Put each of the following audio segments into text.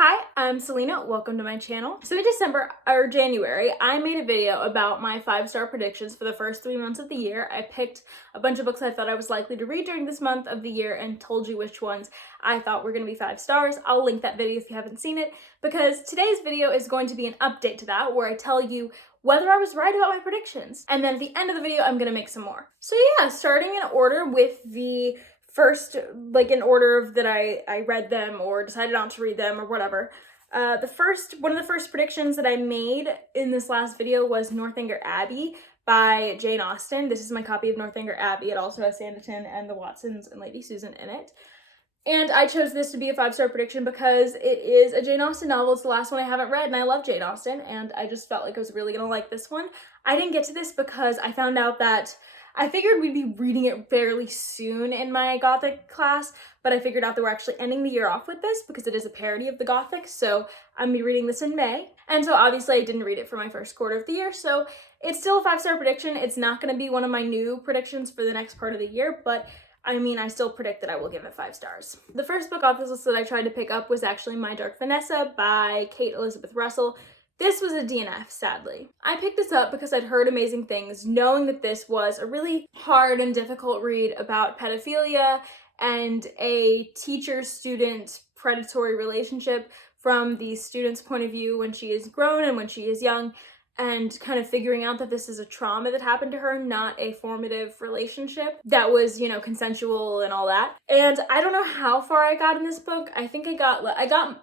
Hi, I'm Selena. Welcome to my channel. So in January, I made a video about my 5-star predictions for the first 3 months of the year. I picked a bunch of books I thought I was likely to read during this month of the year and told you which ones I thought were going to be 5 stars. I'll link that video if you haven't seen it, because today's video is going to be an update to that, where I tell you whether I was right about my predictions. And then at the end of the video, I'm going to make some more. So yeah, starting in order with the first, like in order of that I read them or decided not to read them or whatever. One of the first predictions that I made in this last video was Northanger Abbey by Jane Austen. This is my copy of Northanger Abbey. It also has Sanditon and the Watsons and Lady Susan in it. And I chose this to be a 5-star prediction because it is a Jane Austen novel. It's the last one I haven't read, and I love Jane Austen, and I just felt like I was really gonna like this one. I didn't get to this because I found out that I figured we'd be reading it fairly soon in my Gothic class, but I figured out that we're actually ending the year off with this because it is a parody of the Gothic, so I'm gonna be reading this in May. And so obviously I didn't read it for my first quarter of the year, so it's still a 5-star prediction. It's not gonna be one of my new predictions for the next part of the year, but I mean, I still predict that I will give it 5 stars. The first book off this list that I tried to pick up was actually My Dark Vanessa by Kate Elizabeth Russell. This was a DNF, sadly. I picked this up because I'd heard amazing things, knowing that this was a really hard and difficult read about pedophilia and a teacher-student predatory relationship from the student's point of view when she is grown and when she is young, and kind of figuring out that this is a trauma that happened to her, not a formative relationship that was, you know, consensual and all that. And I don't know how far I got in this book. I think I got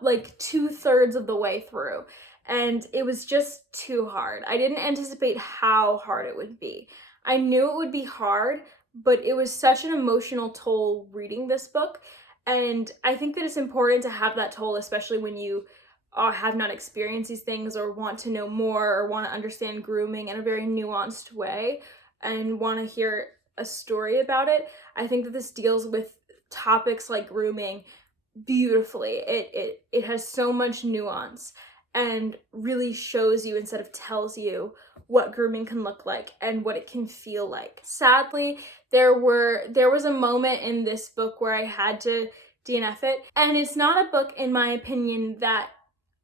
like 2/3 of the way through, and it was just too hard. I didn't anticipate how hard it would be. I knew it would be hard, but it was such an emotional toll reading this book, and I think that it's important to have that toll, especially when you have not experienced these things or want to know more or want to understand grooming in a very nuanced way and want to hear a story about it. I think that this deals with topics like grooming beautifully. It has so much nuance and really shows you instead of tells you what grooming can look like and what it can feel like. Sadly, there was a moment in this book where I had to DNF it, and it's not a book, in my opinion, that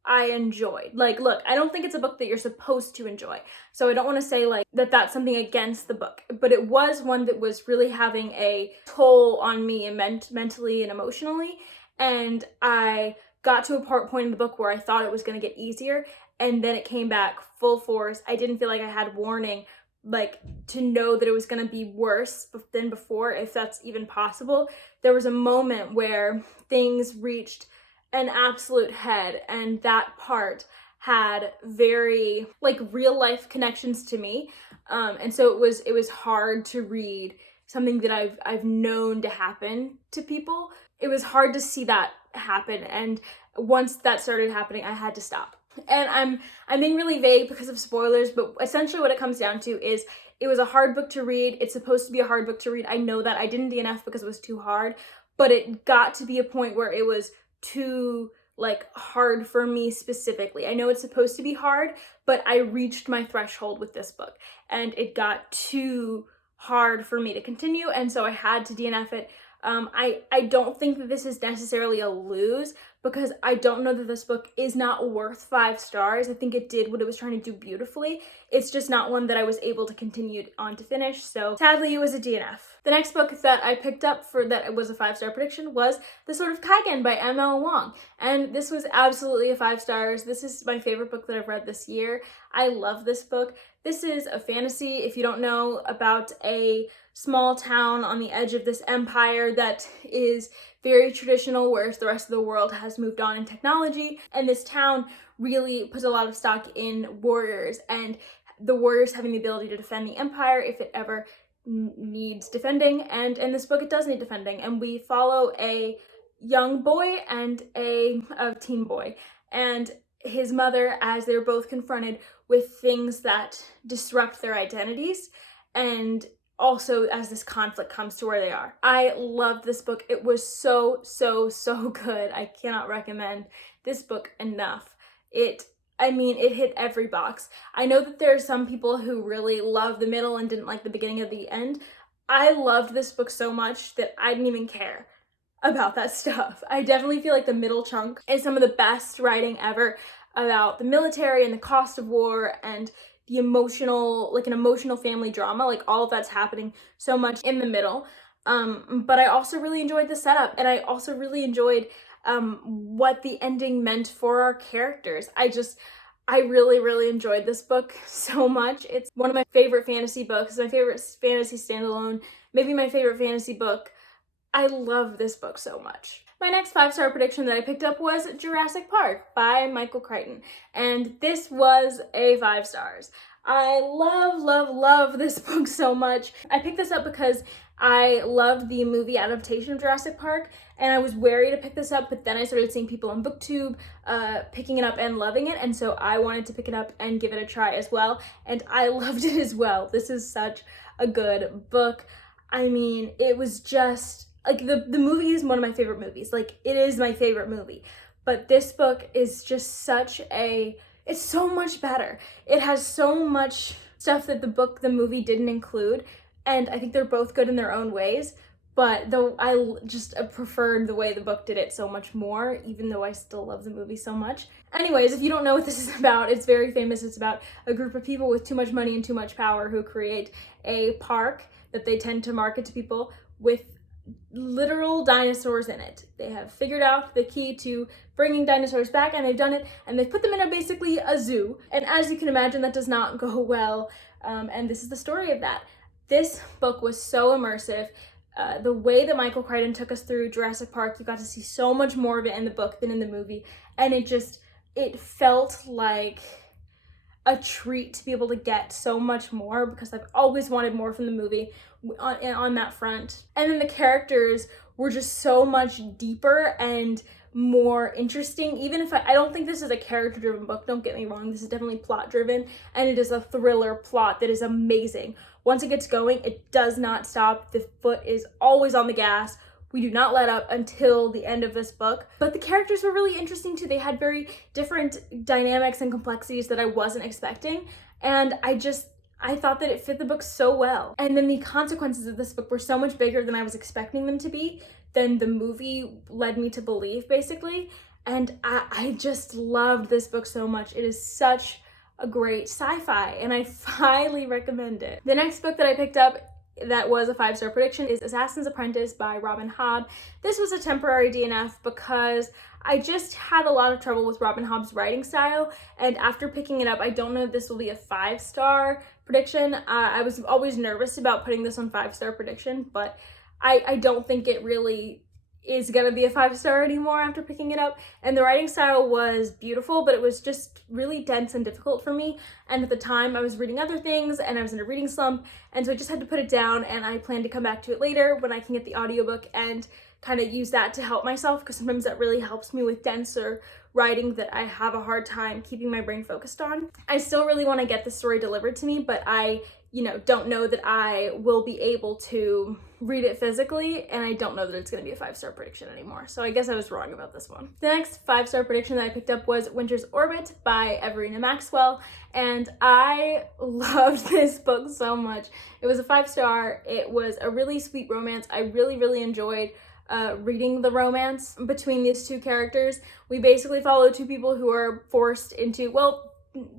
I enjoyed. Like, look, I don't think it's a book that you're supposed to enjoy, so I don't want to say like that that's something against the book, but it was one that was really having a toll on me mentally and emotionally, and I got to a point in the book where I thought it was going to get easier, and then it came back full force. I didn't feel like I had warning, like, to know that it was going to be worse than before, if that's even possible. There was a moment where things reached an absolute head, and that part had very like real life connections to me, and so it was hard to read something that I've known to happen to people. It was hard to see that happen, and once that started happening, I had to stop. And I'm being really vague because of spoilers, but essentially what it comes down to is it was a hard book to read. It's supposed to be a hard book to read. I know that. I didn't DNF because it was too hard, but it got to be a point where it was too like hard for me specifically. I know it's supposed to be hard, but I reached my threshold with this book and it got too hard for me to continue, and so I had to DNF it. I don't think that this is necessarily a lose, because I don't know that this book is not worth 5 stars. I think it did what it was trying to do beautifully. It's just not one that I was able to continue on to finish, so sadly it was a DNF. The next book that I picked up for that was a 5-star prediction was The Sword of Kaigen by M.L. Wong, and this was absolutely a 5 stars. This is my favorite book that I've read this year. I love this book. This is a fantasy, if you don't know, about a small town on the edge of this empire that is very traditional, whereas the rest of the world has moved on in technology. And this town really puts a lot of stock in warriors, and the warriors having the ability to defend the empire if it ever needs defending. And in this book, it does need defending. And we follow a young boy and a teen boy and his mother as they're both confronted with things that disrupt their identities, and also as this conflict comes to where they are. I loved this book. It was so good. I cannot recommend this book enough. It hit every box. I know that there are some people who really love the middle and didn't like the beginning of the end. I loved this book so much that I didn't even care. about that stuff. I definitely feel like the middle chunk is some of the best writing ever about the military and the cost of war and the emotional, like an emotional family drama, like all of that's happening so much in the middle. But I also really enjoyed the setup, and I also really enjoyed what the ending meant for our characters. I really enjoyed this book so much. It's one of my favorite fantasy books, my favorite fantasy standalone, maybe my favorite fantasy book. I love this book so much. My next 5-star prediction that I picked up was Jurassic Park by Michael Crichton, and this was a 5 stars. I love this book so much. I picked this up because I loved the movie adaptation of Jurassic Park, and I was wary to pick this up, but then I started seeing people on BookTube picking it up and loving it, and so I wanted to pick it up and give it a try as well, and I loved it as well. This is such a good book. I mean, it was just, like, the movie is one of my favorite movies. Like, it is my favorite movie. But this book is just it's so much better. It has so much stuff that the movie didn't include. And I think they're both good in their own ways. But though I just preferred the way the book did it so much more, even though I still love the movie so much. Anyways, if you don't know what this is about, it's very famous. It's about a group of people with too much money and too much power who create a park that they tend to market to people with literal dinosaurs in it. They have figured out the key to bringing dinosaurs back, and they've done it, and they've put them in basically a zoo. And as you can imagine, that does not go well, and this is the story of that. This book was so immersive. The way that Michael Crichton took us through Jurassic Park, you got to see so much more of it in the book than in the movie, and it felt like a treat to be able to get so much more, because I've always wanted more from the movie on that front. And then the characters were just so much deeper and more interesting. Even if I don't think this is a character-driven book, don't get me wrong, this is definitely plot-driven, and it is a thriller plot that is amazing. Once it gets going, it does not stop. The foot is always on the gas. We do not let up until the end of this book. But the characters were really interesting too. They had very different dynamics and complexities that I wasn't expecting. And I thought that it fit the book so well. And then the consequences of this book were so much bigger than I was expecting them to be, than the movie led me to believe, basically. And I just loved this book so much. It is such a great sci-fi, and I highly recommend it. The next book that I picked up that was a 5-star prediction is Assassin's Apprentice by Robin Hobb. This was a temporary DNF because I just had a lot of trouble with Robin Hobb's writing style, and after picking it up, I don't know if this will be a 5-star prediction. I was always nervous about putting this on 5-star prediction, but I don't think it really is gonna be a 5-star anymore after picking it up. And the writing style was beautiful, but it was just really dense and difficult for me. And at the time I was reading other things and I was in a reading slump, and so I just had to put it down, and I plan to come back to it later when I can get the audiobook and kind of use that to help myself, because sometimes that really helps me with denser writing that I have a hard time keeping my brain focused on. I still really want to get the story delivered to me, but I don't know that I will be able to read it physically, and I don't know that it's going to be a 5-star prediction anymore. So I guess I was wrong about this one. The next 5-star prediction that I picked up was Winter's Orbit by EYERINA Maxwell, and I loved this book so much. It was a 5-star. It was a really sweet romance. I really enjoyed reading the romance between these two characters. We basically follow two people who are forced into, well,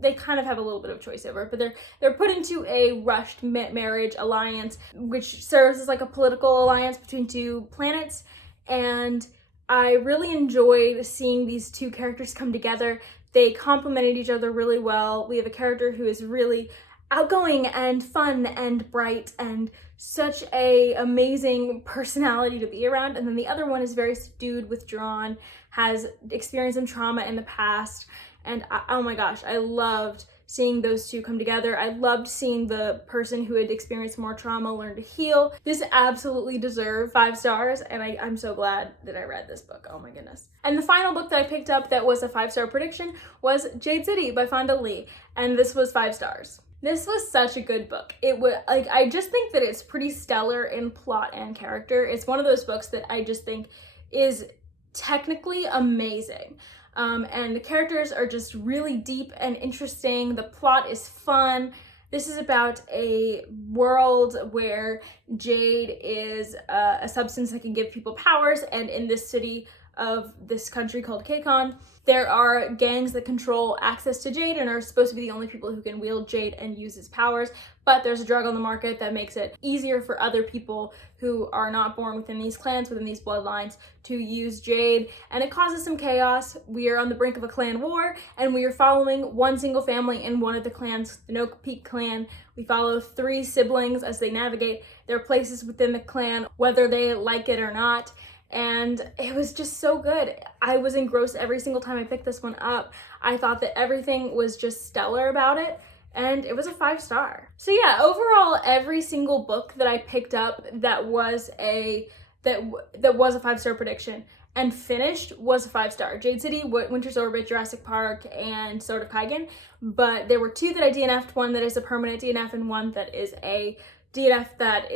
they kind of have a little bit of choice over it, but they're put into a rushed marriage alliance, which serves as like a political alliance between two planets. And I really enjoyed seeing these two characters come together. They complemented each other really well. We have a character who is really outgoing and fun and bright and such a amazing personality to be around, and then the other one is very subdued, withdrawn, has experienced some trauma in the past. And oh my gosh, I loved seeing those two come together. I loved seeing the person who had experienced more trauma learn to heal. This absolutely deserved 5 stars, and I'm so glad that I read this book. Oh my goodness. And the final book that I picked up that was a 5-star prediction was Jade City by Fonda Lee, and this was 5 stars. This was such a good book. It was like, I just think that it's pretty stellar in plot and character. It's one of those books that I just think is technically amazing. And the characters are just really deep and interesting. The plot is fun. This is about a world where jade is a substance that can give people powers, and in this city of this country called Kekon, there are gangs that control access to jade and are supposed to be the only people who can wield jade and use its powers, but there's a drug on the market that makes it easier for other people who are not born within these clans, within these bloodlines, to use jade, and it causes some chaos. We are on the brink of a clan war, and we are following one single family in one of the clans, the Nook Peak clan. We follow 3 siblings as they navigate their places within the clan, whether they like it or not. And it was just so good. I was engrossed every single time I picked this one up. I thought that everything was just stellar about it, and it was a 5-star. So yeah, overall, every single book that I picked up that was a 5-star prediction and finished was a 5-star. Jade City, Winter's Orbit, Jurassic Park, and Sword of Kaigen. But there were 2 that I DNF'd, one that is a permanent DNF and one that is a DNF that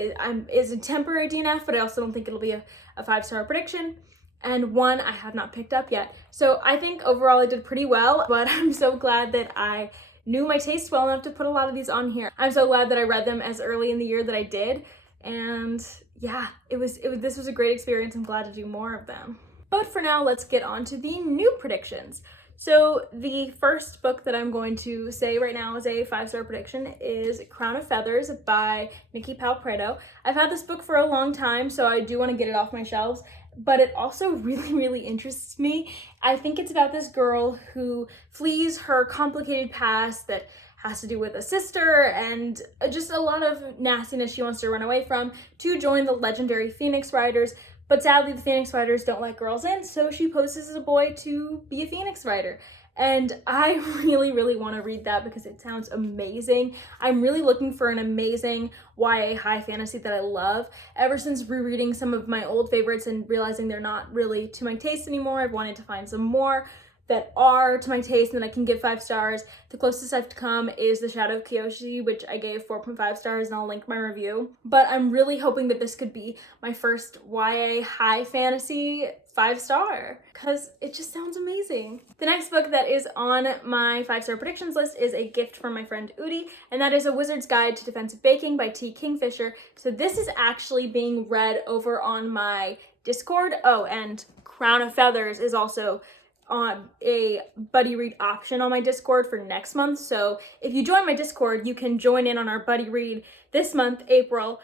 is a temporary DNF, but I also don't think it'll be a 5-star prediction, and one I have not picked up yet. So I think overall I did pretty well, but I'm so glad that I knew my taste well enough to put a lot of these on here. I'm so glad that I read them as early in the year that I did, and yeah, this was a great experience. I'm glad to do more of them. But for now, let's get on to the new predictions. So the first book that I'm going to say right now is a 5-star prediction is Crown of Feathers by Nikki Palprado. I've had this book for a long time, so I do want to get it off my shelves, but it also really interests me. I think it's about this girl who flees her complicated past that has to do with a sister and just a lot of nastiness she wants to run away from to join the legendary Phoenix Riders. But sadly, the Phoenix Riders don't let girls in, so she poses as a boy to be a Phoenix Rider. And I really want to read that because it sounds amazing. I'm really looking for an amazing YA high fantasy that I love. Ever since rereading some of my old favorites and realizing they're not really to my taste anymore, I've wanted to find some more that are to my taste and that I can give 5 stars. The closest I've come is The Shadow of Kyoshi, which I gave 4.5 stars, and I'll link my review. But I'm really hoping that this could be my first YA high fantasy 5-star, because it just sounds amazing. The next book that is on my 5-star predictions list is A Gift from My Friend Udi, and that is A Wizard's Guide to Defensive Baking by T. Kingfisher. So this is actually being read over on my Discord. Oh, and Crown of Feathers is also on a buddy read option on my Discord for next month. So if you join my Discord, you can join in on our buddy read this month, April,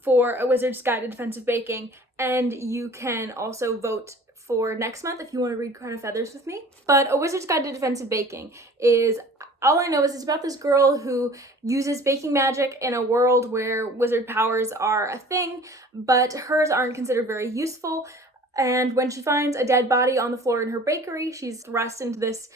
for A Wizard's Guide to Defensive Baking, and you can also vote for next month if you want to read Crown of Feathers with me. But A Wizard's Guide to Defensive Baking is, all I know is it's about this girl who uses baking magic in a world where wizard powers are a thing, but hers aren't considered very useful. And when she finds a dead body on the floor in her bakery, she's thrust into this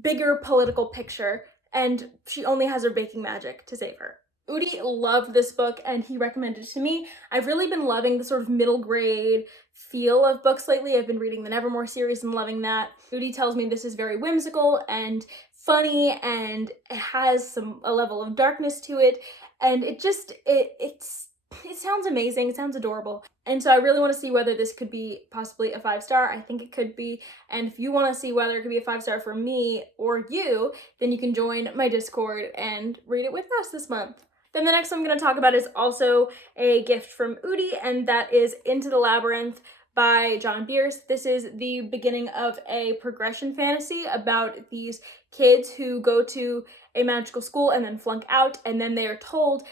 bigger political picture, and she only has her baking magic to save her. Udi loved this book and he recommended it to me. I've really been loving the sort of middle grade feel of books lately. I've been reading the Nevermore series and loving that. Udi tells me this is very whimsical and funny, and it has a level of darkness to it, and it sounds amazing. It sounds adorable. And so I really want to see whether this could be possibly a 5-star. I think it could be. And if you want to see whether it could be a 5-star for me or you, then you can join my Discord and read it with us this month. Then the next one I'm going to talk about is also a gift from Udi, and that is Into the Labyrinth by John Bierce. This is the beginning of a progression fantasy about these kids who go to a magical school and then flunk out, and then they're pulled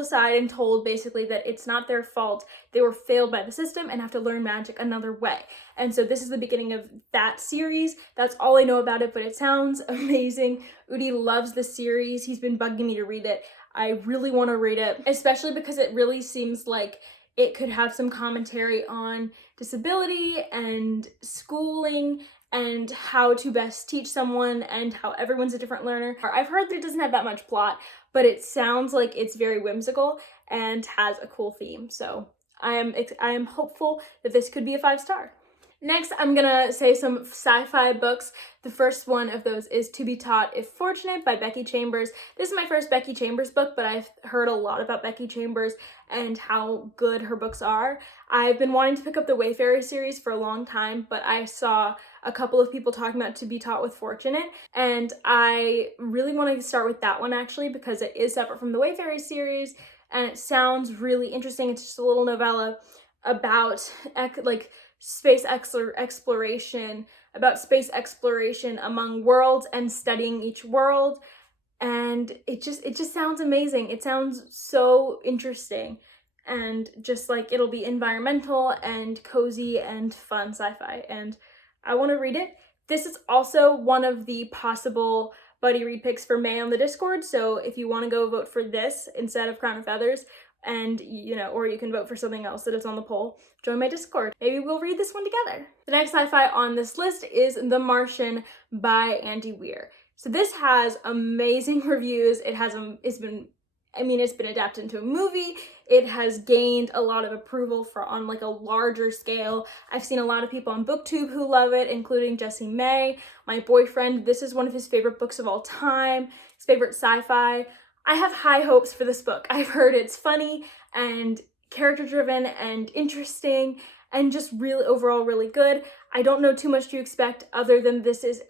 aside and told basically that it's not their fault. They were failed by the system and have to learn magic another way. And so this is the beginning of that series. That's all I know about it, but it sounds amazing. Udi loves this series. He's been bugging me to read it. I really want to read it, especially because it really seems like it could have some commentary on disability and schooling and how to best teach someone and how everyone's a different learner. I've heard that it doesn't have that much plot, but it sounds like it's very whimsical and has a cool theme. So I am hopeful that this could be a 5-star. Next, I'm gonna say some sci-fi books. The first one of those is To Be Taught If Fortunate by Becky Chambers. This is my first Becky Chambers book, but I've heard a lot about Becky Chambers and how good her books are. I've been wanting to pick up the Wayfarer series for a long time, but I saw a couple of people talking about To Be Taught with Fortunate, and I really want to start with that one actually because it is separate from the Wayfarer series, and it sounds really interesting. It's just a little novella about space exploration, about space exploration among worlds and studying each world, and it just sounds amazing. It sounds so interesting, and just like it'll be environmental and cozy and fun sci-fi, and I want to read it. This is also one of the possible buddy read picks for May on the Discord, so if you want to go vote for this instead of Crown of Feathers, and or you can vote for something else that is on the poll, join my Discord. Maybe we'll read this one together. The next sci-fi on this list is The Martian by Andy Weir. So this has amazing reviews. It's been adapted into a movie. It has gained a lot of approval on like a larger scale. I've seen a lot of people on BookTube who love it, including Jesse May, my boyfriend. This is one of his favorite books of all time, his favorite sci-fi. I have high hopes for this book. I've heard it's funny and character-driven and interesting and just really overall really good. I don't know too much to expect other than this is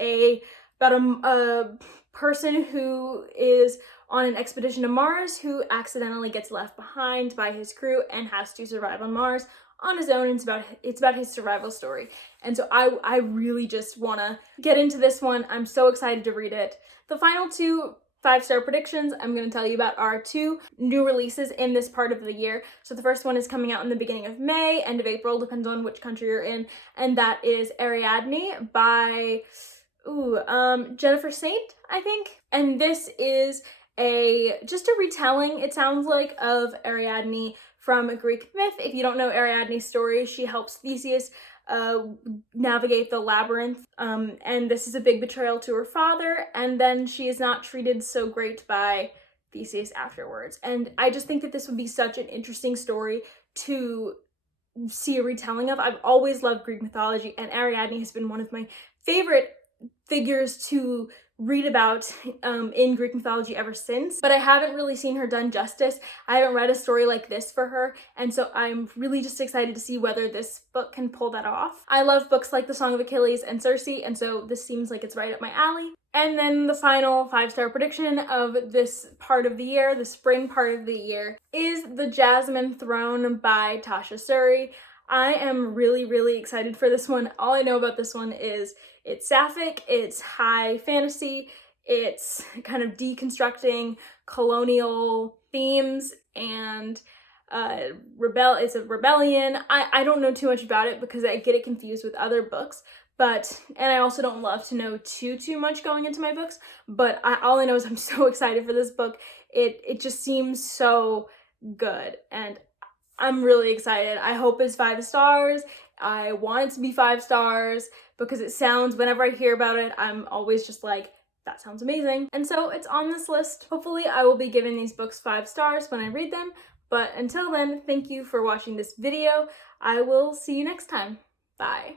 about a person who is on an expedition to Mars who accidentally gets left behind by his crew and has to survive on Mars on his own. It's about his survival story. And so I really just want to get into this one. I'm so excited to read it. The final two 5-star predictions I'm going to tell you about are 2 new releases in this part of the year. So the first one is coming out in the beginning of May, end of April, depends on which country you're in, and that is Ariadne by Jennifer Saint, I think. And this is just a retelling, it sounds like, of Ariadne from Greek myth. If you don't know Ariadne's story, she helps Theseus navigate the labyrinth, and this is a big betrayal to her father, and then she is not treated so great by Theseus afterwards. And I just think that this would be such an interesting story to see a retelling of. I've always loved Greek mythology, and Ariadne has been one of my favorite figures to read about in Greek mythology ever since, but I haven't really seen her done justice. I haven't read a story like this for her, and so I'm really just excited to see whether this book can pull that off. I love books like The Song of Achilles and Circe, and so this seems like it's right up my alley. And then the final 5-star prediction of this part of the year, the spring part of the year, is The Jasmine Throne by Tasha Suri. I am really, really excited for this one. All I know about this one is it's sapphic, it's high fantasy, it's kind of deconstructing colonial themes, and it's a rebellion. I don't know too much about it because I get it confused with other books, and I also don't love to know too much going into my books, but all I know is I'm so excited for this book. It just seems so good, and I'm really excited. I hope it's 5 stars. I want it to be 5 stars because it sounds, whenever I hear about it, I'm always just like, that sounds amazing. And so it's on this list. Hopefully I will be giving these books 5 stars when I read them. But until then, thank you for watching this video. I will see you next time. Bye.